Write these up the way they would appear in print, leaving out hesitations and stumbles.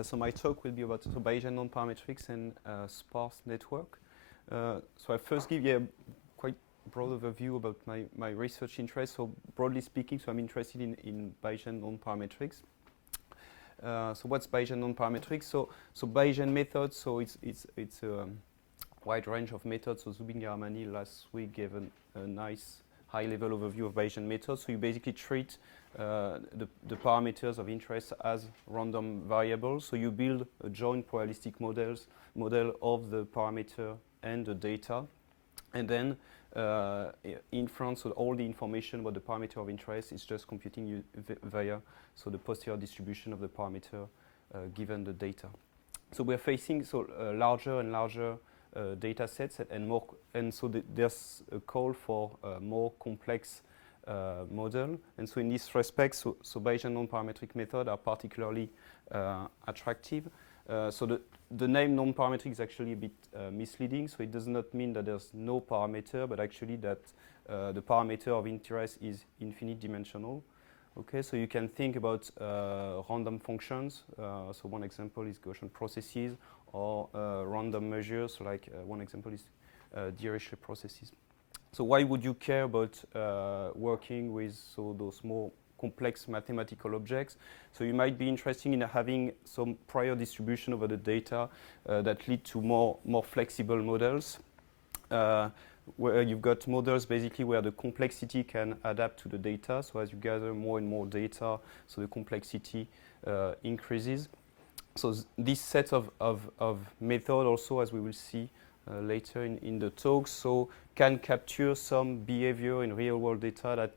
So my talk will be about Bayesian nonparametrics and sparse network. So I first give you a quite broad overview about my research interest. So broadly speaking, so I'm interested in Bayesian nonparametrics. So what's Bayesian nonparametrics? So Bayesian methods. So it's a wide range of methods. So Zubin Garamani last week gave a nice high-level overview of Bayesian methods. So you basically treat the parameters of interest as random variables. So you build a joint probabilistic model of the parameter and the data. And then in front, so all the information about the parameter of interest is just computing via the posterior distribution of the parameter given the data. So we're facing larger and larger data sets and so there's a call for a more complex model. And so in this respect, so Bayesian nonparametric methods are particularly attractive. So the name nonparametric is actually a bit misleading. So it does not mean that there's no parameter, but actually that the parameter of interest is infinite dimensional. Okay, so you can think about random functions. So one example is Gaussian processes, or random measures, like one example is Dirichlet processes. So why would you care about working with those more complex mathematical objects? So you might be interested in having some prior distribution over the data that lead to more flexible models, where you've got models basically where the complexity can adapt to the data. So as you gather more and more data, so the complexity increases. So this set of method also, as we will see later in the talk, so can capture some behavior in real-world data that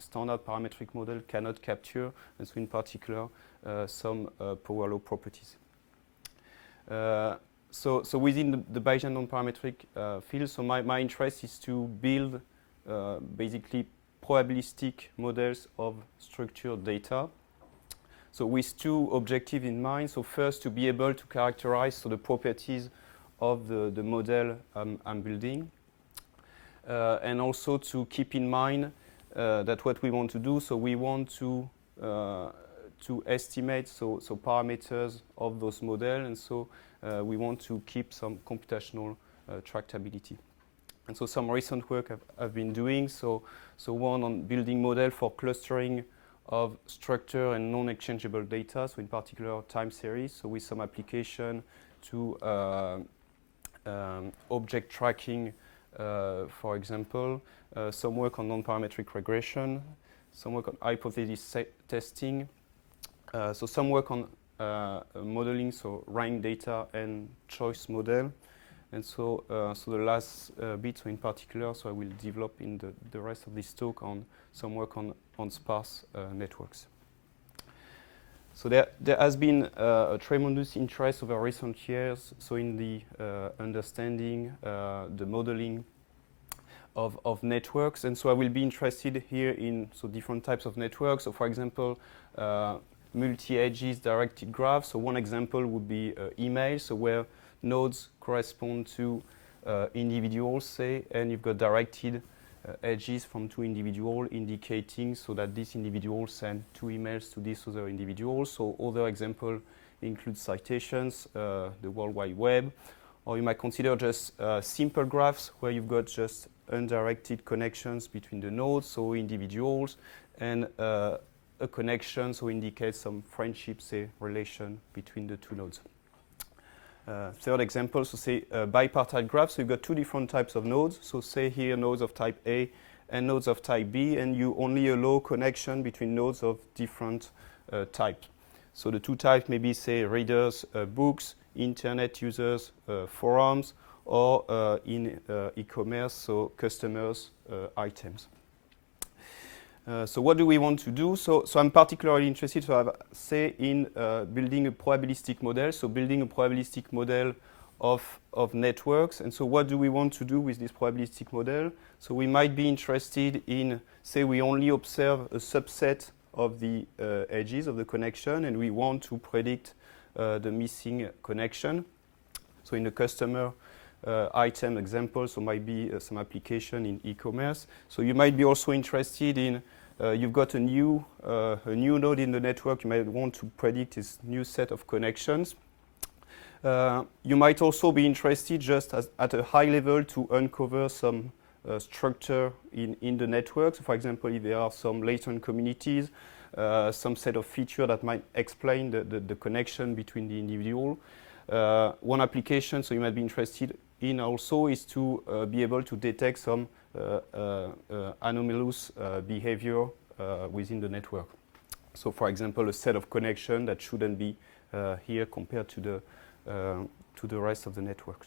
standard parametric model cannot capture, and so in particular some power law properties. So within the Bayesian nonparametric field, so my interest is to build basically probabilistic models of structured data. So with two objectives in mind. So first, to be able to characterize the properties of the model I'm building, and also to keep in mind that what we want to do. So we want to estimate parameters of those models, and so we want to keep some computational tractability. And so some recent work I've been doing. So one on building model for clustering of structure and non-exchangeable data, so in particular time series, so with some application to object tracking, for example, some work on non-parametric regression, some work on hypothesis testing, so some work on modeling, so rank data and choice model. And so the last bit, so in particular, so I will develop in the rest of this talk on some work on sparse networks. So there has been a tremendous interest over recent years, so in the understanding, the modeling of networks. And so I will be interested here in different types of networks. So for example, multi-edges directed graphs. So one example would be email, so where nodes correspond to individuals, say, and you've got directed edges from two individuals indicating so that this individual send two emails to this other individual. So other example include citations, the World Wide Web, or you might consider just simple graphs where you've got just undirected connections between the nodes, so individuals, and a connection, so indicates some friendship, say, relation between the two nodes. Third example, so say bipartite graph. So you've got two different types of nodes. So say here nodes of type A and nodes of type B, and you only allow connection between nodes of different types. So the two types may be, say, readers, books, internet users, forums, or in e-commerce, so customers, items. So what do we want to do? So I'm particularly interested, in building a probabilistic model. So building a probabilistic model of networks. And so what do we want to do with this probabilistic model? So we might be interested in, say, we only observe a subset of the edges of the connection, and we want to predict the missing connection. So in the customer item example, so might be some application in e-commerce. So you might be also interested in you've got a new node in the network. You might want to predict this new set of connections. You might also be interested just at a high level to uncover some structure in the network. So for example, if there are some latent communities, some set of features that might explain the connection between the individual. One application, so you might be interested in also, is to be able to detect some anomalous behavior within the network. So for example, a set of connection that shouldn't be here compared to the rest of the network.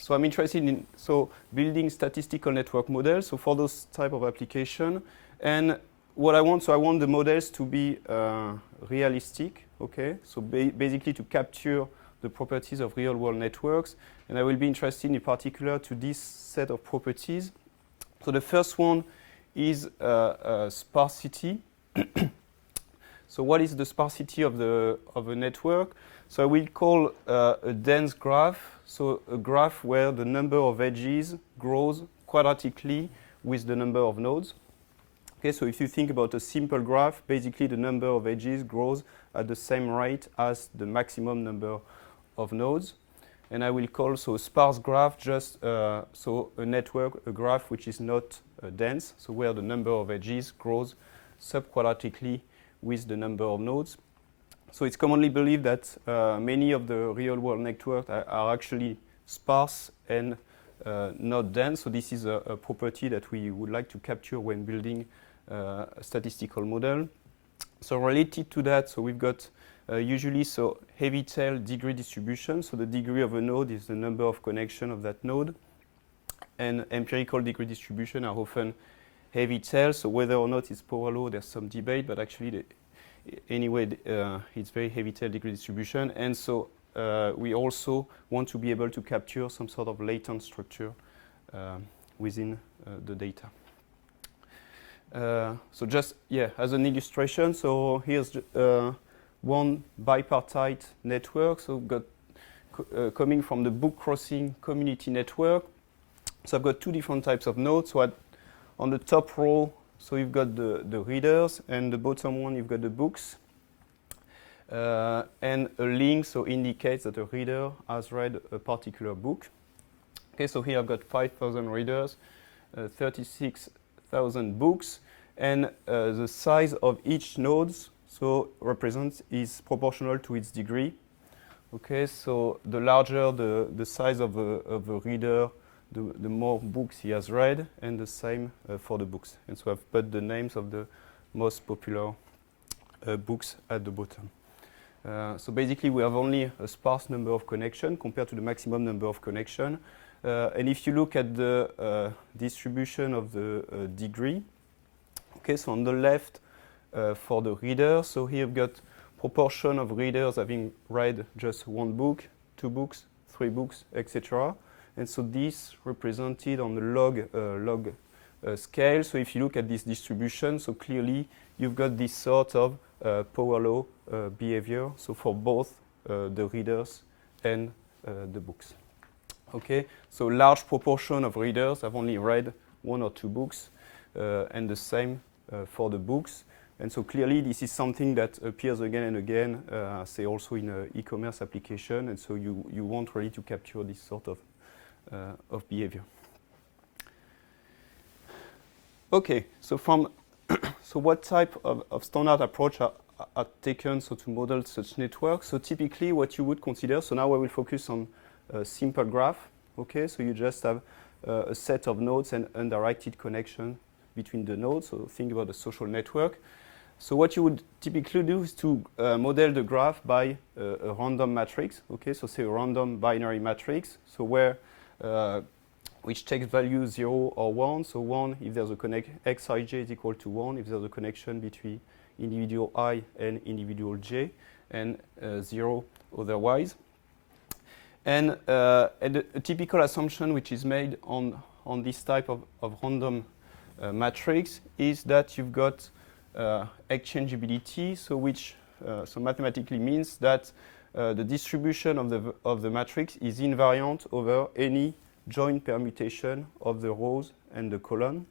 So I'm interested in building statistical network models. So for those type of application, and what I want the models to be realistic. Okay, so basically to capture the properties of real-world networks, and I will be interested in particular to this set of properties. So the first one is sparsity. So what is the sparsity of a network? So I will call a dense graph, so a graph where the number of edges grows quadratically with the number of nodes. Okay, so if you think about a simple graph, basically the number of edges grows at the same rate as the maximum number of nodes. And I will call a sparse graph just so a network, a graph which is not dense, so where the number of edges grows subquadratically with the number of nodes. So it's commonly believed that many of the real-world networks are actually sparse and not dense. So this is a property that we would like to capture when building a statistical model. So related to that, so we've got usually heavy tail degree distribution. So the degree of a node is the number of connection of that node. And empirical degree distribution are often heavy tail. So whether or not it's power law, there's some debate, but actually anyway, it's very heavy tail degree distribution. And so we also want to be able to capture some sort of latent structure within the data. So just, as an illustration, so here's one bipartite network. So we've got coming from the book crossing community network. So I've got two different types of nodes. So on the top row, so you've got the readers, and the bottom one, you've got the books. And a link indicates that a reader has read a particular book. Okay, so here I've got 5,000 readers, 36,000 books, and the size of each node is proportional to its degree. Okay, so the larger the size of a reader, the more books he has read, and the same for the books. And so I've put the names of the most popular books at the bottom. So basically we have only a sparse number of connections compared to the maximum number of connections. And if you look at the distribution of the degree, okay, so on the left for the reader, so here you've got proportion of readers having read just one book, 2 books, 3 books, etc. And so this represented on the log scale. So if you look at this distribution, so clearly you've got this sort of power law behavior, so for both the readers and the books. Okay, so large proportion of readers have only read 1 or 2 books, and the same for the books. And so clearly this is something that appears again and again, say also in an e-commerce application, and so you want really to capture this sort of behavior. Okay, so so what type of standard approach are taken to model such networks? So typically what you would consider, so now I will focus on a simple graph. Okay, so you just have a set of nodes and undirected connection between the nodes. So think about a social network. So what you would typically do is to model the graph by a random matrix. Okay, so say a random binary matrix. So where which takes value 0 or 1. So 1 if there's a xij is equal to 1 if there's a connection between individual I and individual j, and 0 otherwise. And a typical assumption which is made on this type of random matrix is that you've got exchangeability, so which mathematically means that the distribution of the matrix is invariant over any joint permutation of the rows and the column.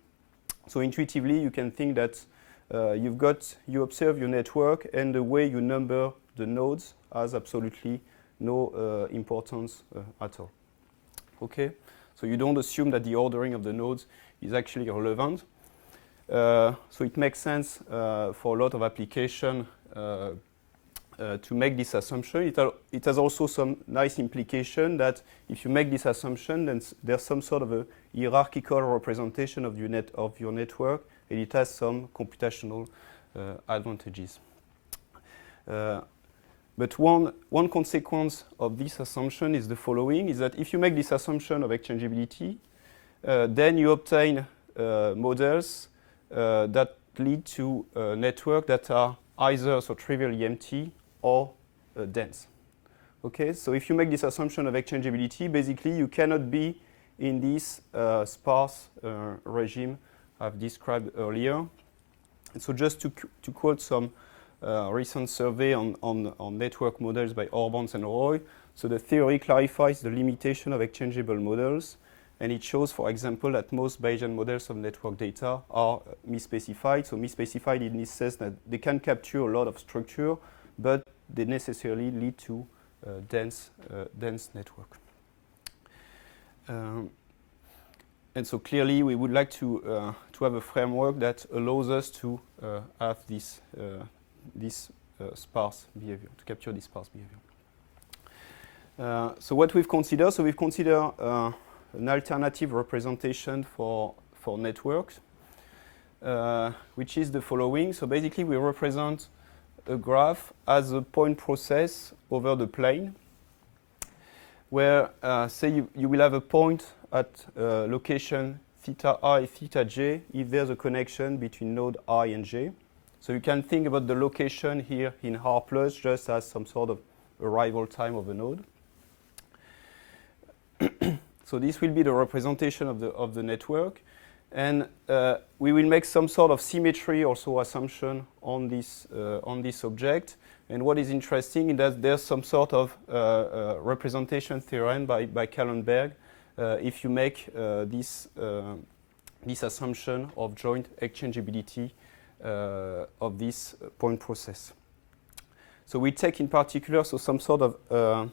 So intuitively, you can think that you observe your network, and the way you number the nodes has absolutely no importance at all. Okay, so you don't assume that the ordering of the nodes is actually relevant. So it makes sense for a lot of application to make this assumption. It has also some nice implication that if you make this assumption, then there's some sort of a hierarchical representation of your network, and it has some computational advantages. But one consequence of this assumption is the following, is that if you make this assumption of exchangeability, then you obtain models that lead to a network that are either trivially empty or dense. Okay, so if you make this assumption of exchangeability, basically you cannot be in this sparse regime I've described earlier. And so just to quote some recent survey on network models by Orbans and Roy, so the theory clarifies the limitation of exchangeable models, and it shows, for example, that most Bayesian models of network data are misspecified. So misspecified in this sense that they can capture a lot of structure, but they necessarily lead to dense network. And so clearly, we would like to have a framework that allows us to have this sparse behavior, to capture this sparse behavior. So what we've considered, an alternative representation for networks, which is the following. So basically, we represent a graph as a point process over the plane, where, say, you will have a point at location theta I, theta j, if there's a connection between node I and j. So you can think about the location here in R plus just as some sort of arrival time of a node. So this will be the representation of the network. And we will make some sort of symmetry also assumption on this object. And what is interesting is that there's some sort of representation theorem by Kallenberg if you make this assumption of joint exchangeability of this point process. So we take in particular some sort of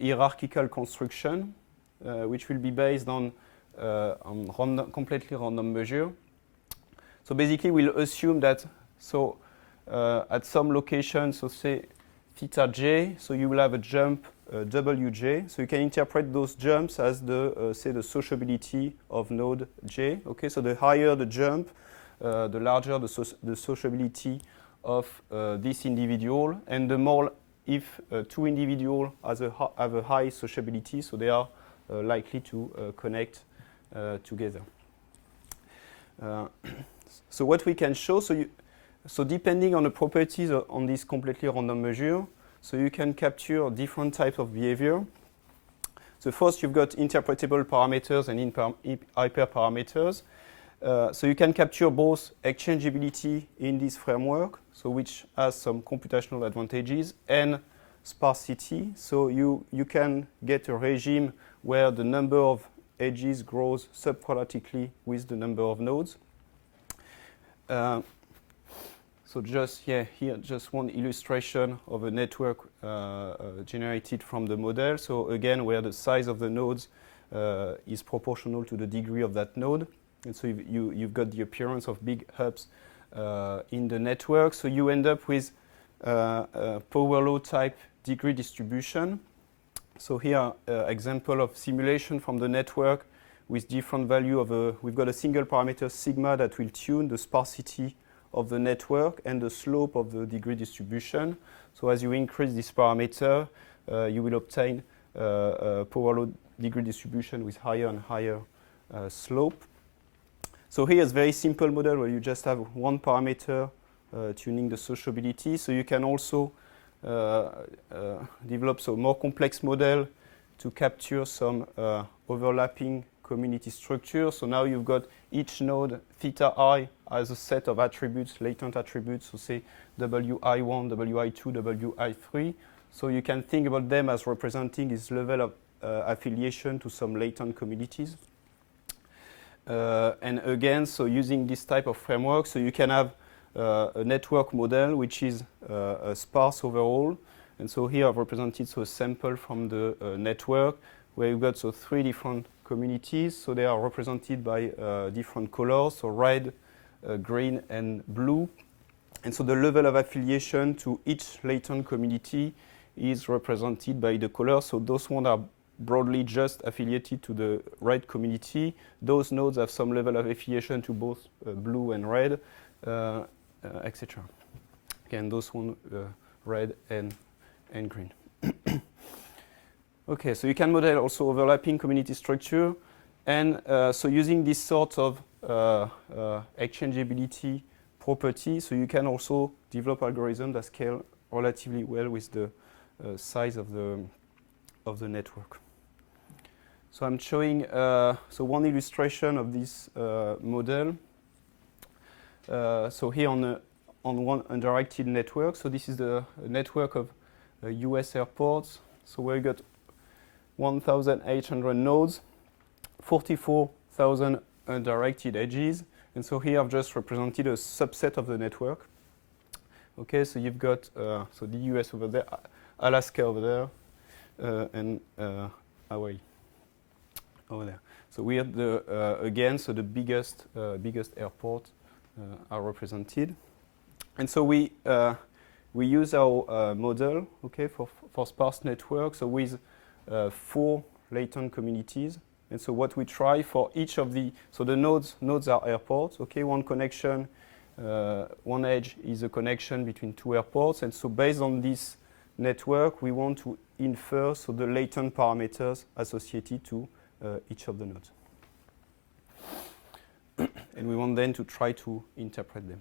hierarchical construction, which will be based on completely random measure. So basically, we'll assume that at some location, so say theta j, so you will have a jump wj. So you can interpret those jumps as say the sociability of node j. Okay, so the higher the jump, the larger the sociability of this individual, and the more if two individuals have a high sociability, so they are likely to connect together. So what we can show, so depending on the properties on this completely random measure, so you can capture different types of behavior. So first, you've got interpretable parameters and hyperparameters. So you can capture both exchangeability in this framework, so which has some computational advantages, and sparsity. So you can get a regime where the number of edges grows subquadratically with the number of nodes. So here just one illustration of a network generated from the model. So again, where the size of the nodes is proportional to the degree of that node. And so you've got the appearance of big hubs in the network. So you end up with a power law type degree distribution. So here, example of simulation from the network with different value we've got a single parameter sigma that will tune the sparsity of the network and the slope of the degree distribution. So as you increase this parameter, you will obtain a power law degree distribution with higher and higher slope. So here is a very simple model where you just have one parameter tuning the sociability. So you can also develop a more complex model to capture some overlapping community structure. So now you've got each node theta I as a set of attributes, latent attributes, so say wi1, wi2, wi3. So you can think about them as representing this level of affiliation to some latent communities. And again, so using this type of framework, so you can have a network model which is a sparse overall. And so here I've represented a sample from the network where you've got 3 different communities. So they are represented by different colors, so red, green, and blue. And so the level of affiliation to each latent community is represented by the colors. So those ones are broadly just affiliated to the red community. Those nodes have some level of affiliation to both blue and red, etc. Again, those ones red and green. Okay, so you can model also overlapping community structure. And so using this sort of exchangeability property, so you can also develop algorithms that scale relatively well with the size of the network. So I'm showing one illustration of this model. So here on one undirected network. So this is the network of US airports. So we got 1,800 nodes, 44,000 undirected edges. And so here I've just represented a subset of the network. Okay, so you've got so the US over there, Alaska over there, and Hawaii over there. So we have the again, so the biggest airport are represented. And so we use our model, okay, for sparse networks, so with 4 latent communities. And so what we try for each of the, so the nodes are airports, okay, one connection, one edge is a connection between 2 airports. And so based on this network, we want to infer so the latent parameters associated to each of the nodes. And we want then to try to interpret them.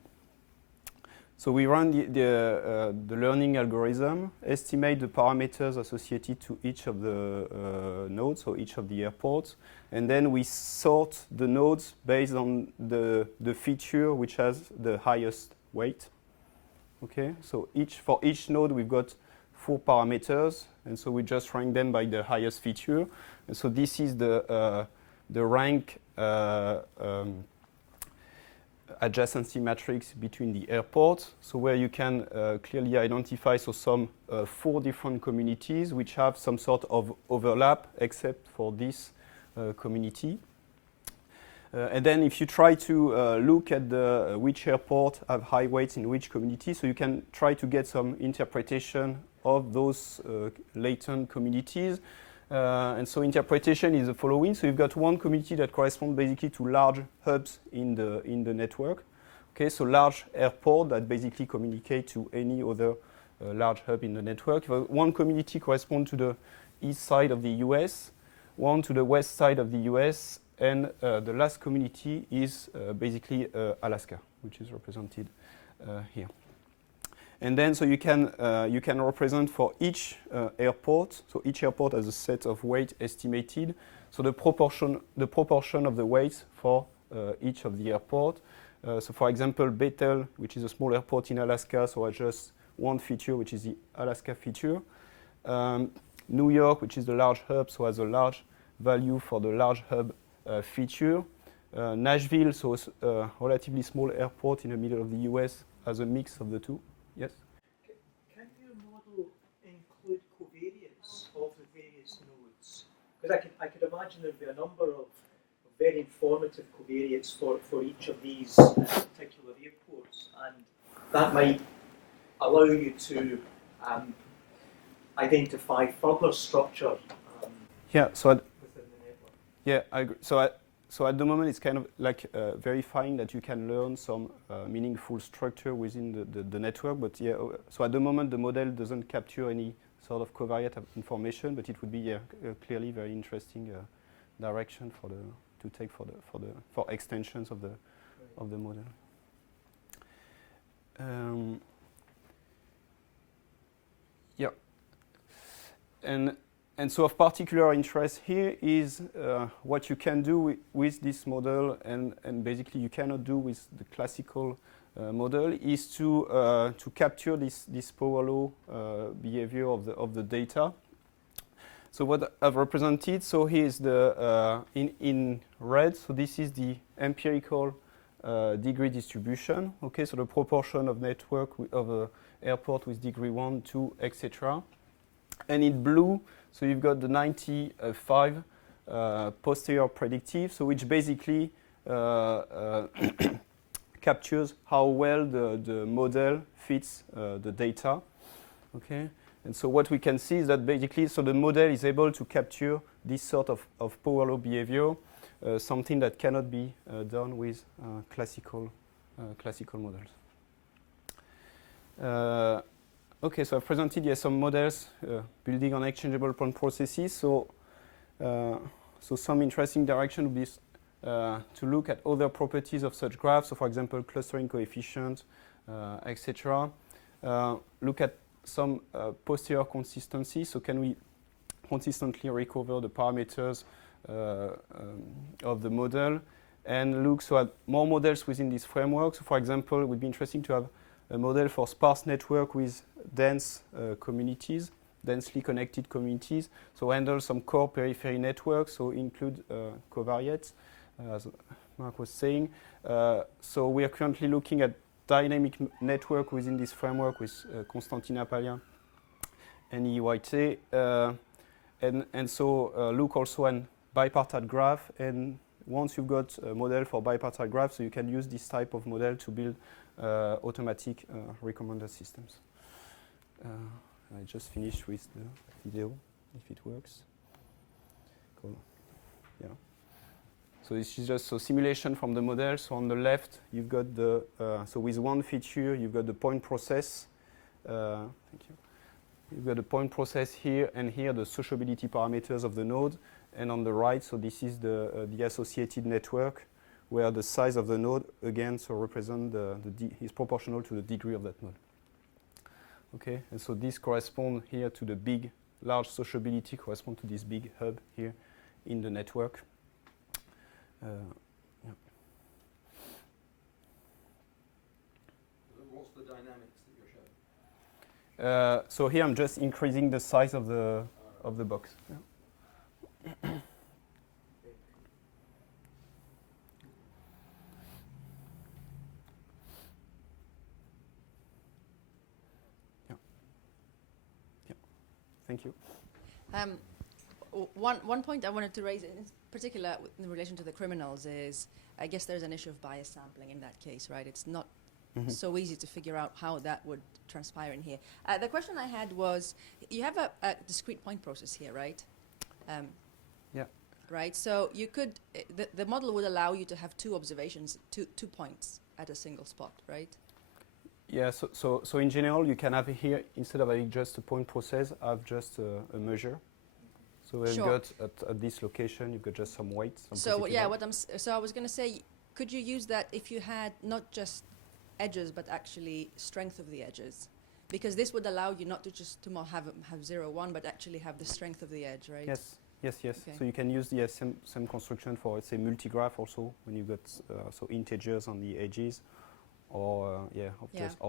So we run the learning algorithm, estimate the parameters associated to each of the nodes, so each of the airports, and then we sort the nodes based on the feature which has the highest weight. Okay, so for each node we've got 4 parameters, and so we just rank them by the highest feature. And so this is the rank adjacency matrix between the airports, so where you can clearly identify some 4 different communities which have some sort of overlap except for this community. And then if you try to look at which airport have high weights in which community, so you can try to get some interpretation of those latent communities. And so interpretation is the following. So you've got one community that corresponds basically to large hubs in the network. Okay, so large airport that basically communicate to any other large hub in the network. One community corresponds to the east side of the US, one to the west side of the US, and the last community is basically Alaska, which is represented here. And then so you can represent for each airport. So each airport has a set of weight estimated. So the proportion of the weights for each of the airport. So for example, Bethel, which is a small airport in Alaska, so has just one feature, which is the Alaska feature. New York, which is the large hub, so has a large value for the large hub feature. Nashville, so a relatively small airport in the middle of the US, has a mix of the two. Yes? Can your model include covariance of the various nodes? Because I could imagine there'd be a number of very informative covariates for each of these particular airports, and that might allow you to identify further structure Yeah, so within the network. yeah, I agree. So at the moment, it's kind of like verifying that you can learn some meaningful structure within the network. But yeah, so at the moment, the model doesn't capture any sort of covariate information, but it would be clearly very interesting direction to take for extensions of the model. Yeah, and so of particular interest here is what you can do with this model, and basically you cannot do with the classical model, is to capture this power law behavior of the data. So what I've represented, so here is the, in red, so this is the empirical degree distribution, okay, so the proportion of network of a airport with degree 1, 2, etc. And in blue, so you've got the 95 posterior predictive, so which basically captures how well the model fits the data, okay. And so what we can see is that basically, so the model is able to capture this sort of power law behavior, something that cannot be done with classical models. Okay, so I've presented here some models building on exchangeable point processes. So, so some interesting direction would be to look at other properties of such graphs. So, for example, clustering coefficient, etc. Look at some posterior consistency. So, can we consistently recover the parameters of the model, and look so at more models within this framework. So, for example, it would be interesting to have a model for sparse network with dense communities, densely connected communities. So handle some core periphery networks, so include covariates, as Mark was saying. So we are currently looking at dynamic network within this framework with Constantin Apalien and EYT. And so look also at bipartite graph. And once you've got a model for bipartite graph, so you can use this type of model to build automatic recommender systems. I just finished with the video, if it works. Cool. Yeah. So this is just so simulation from the model. So on the left, you've got the so with one feature, you've got the point process. Thank you. You've got the point process here, and here the sociability parameters of the node. And on the right, so this is the associated network, where the size of the node, again, so represent is proportional to the degree of that node. Okay, and so this corresponds here to the big, large sociability correspond to this big hub here in the network. Yeah. What's the dynamics that you're showing? So here I'm just increasing the size of the box. Yeah. Thank you. One point I wanted to raise, in particular in relation to the criminals, is I guess there's an issue of bias sampling in that case, right? It's not so easy to figure out how that would transpire in here. The question I had was, you have a discrete point process here, right? Yeah. Right. So you could the model would allow you to have two observations, two points at a single spot, right? Yeah, so in general, you can have here, instead of having just a point process, have just a measure. So we've got at this location, you've got just some weights. So yeah, so I was going to say, could you use that if you had not just edges, but actually strength of the edges? Because this would allow you not to just have 0, 1, but actually have the strength of the edge, right? Yes. Okay. So you can use the same construction for, let's say, multigraph also, when you've got so integers on the edges. Or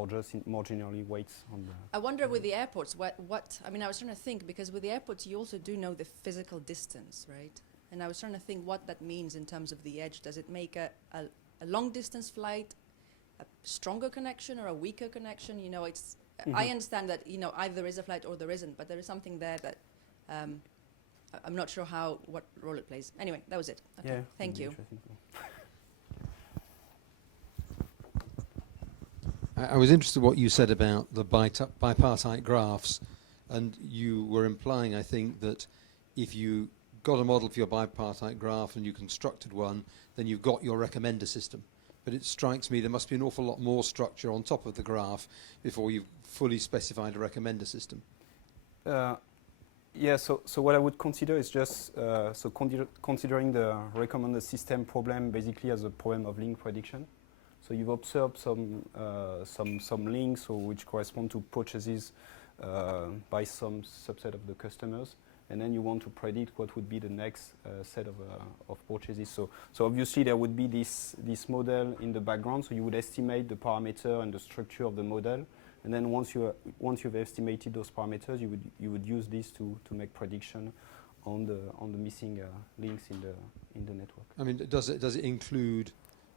just more generally weights on the. I wonder with the airports, what I mean, I was trying to think, because with the airports you also do know the physical distance, right? And I was trying to think what that means in terms of the edge. Does it make a long distance flight a stronger connection or a weaker connection? You know, it's. I understand that either there is a flight or there isn't, but there is something there that I'm not sure what role it plays. Anyway, that was it. Okay. Yeah. Thank you. I was interested in what you said about the bipartite graphs, and you were implying, I think, that if you got a model for your bipartite graph and you constructed one, then you've got your recommender system. But it strikes me there must be an awful lot more structure on top of the graph before you've fully specified a recommender system. Yeah, so what I would consider is just considering the recommender system problem basically as a problem of link prediction. So you've observed some links, which correspond to purchases by some subset of the customers, and then you want to predict what would be the next set of purchases. So obviously there would be this model in the background. So you would estimate the parameter and the structure of the model, And then once you've estimated those parameters, you would use this to make prediction on the missing links in the network. I mean, does it include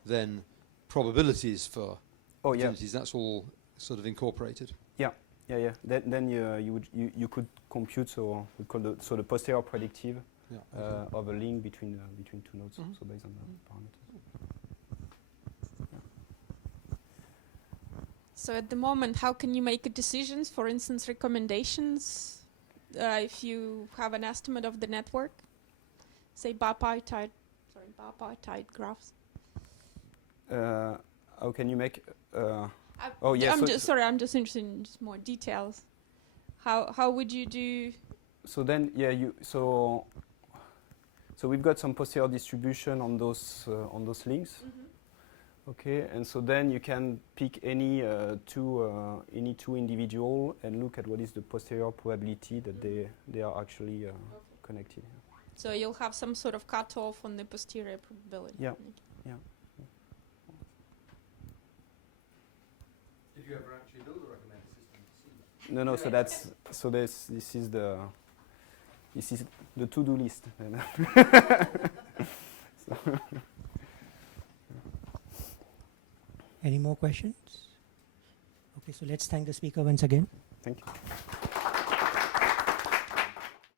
then probabilities for Oh yeah. affinities? That's all sort of incorporated. Yeah. Then you could compute we call the posterior predictive of a link between two nodes. Mhm. So based on the parameters. So at the moment, how can you make decisions? For instance, recommendations, if you have an estimate of the network, say bipartite graphs. How can you make? I'm just interested in just more details. How would you do? So then, so we've got some posterior distribution on those links. Mm-hmm. Okay, and so then you can pick any two individual and look at what is the posterior probability that they are actually connected. So you'll have some sort of cutoff on the posterior probability. Yeah. Okay. Yeah. Did you ever actually build a recommender system? No. So this is the to-do list. Any more questions? Okay, so let's thank the speaker once again. Thank you.